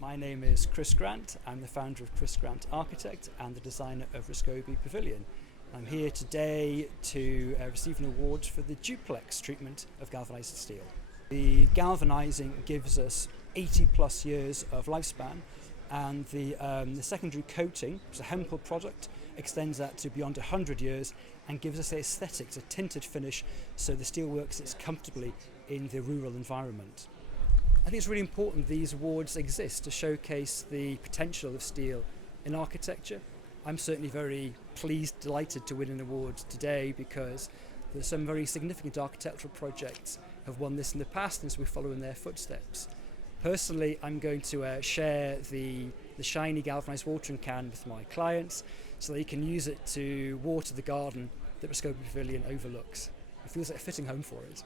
My name is Kris Grant. I'm the founder of Kris Grant Architect and the designer of Rescobie Pavilion. I'm here today to receive an award for the Duplex treatment of galvanized steel. The galvanizing gives us 80 plus years of lifespan, and the secondary coating, which is a Hempel product, extends that to beyond 100 years and gives us the aesthetics, a tinted finish, so the steelwork sits comfortably in the rural environment. I think it's really important these awards exist to showcase the potential of steel in architecture. I'm certainly very pleased, delighted to win an award today because there's some very significant architectural projects have won this in the past, and so we follow in their footsteps. Personally, I'm going to share the shiny galvanized watering can with my clients so they can use it to water the garden that Rescobie Pavilion overlooks. It feels like a fitting home for it.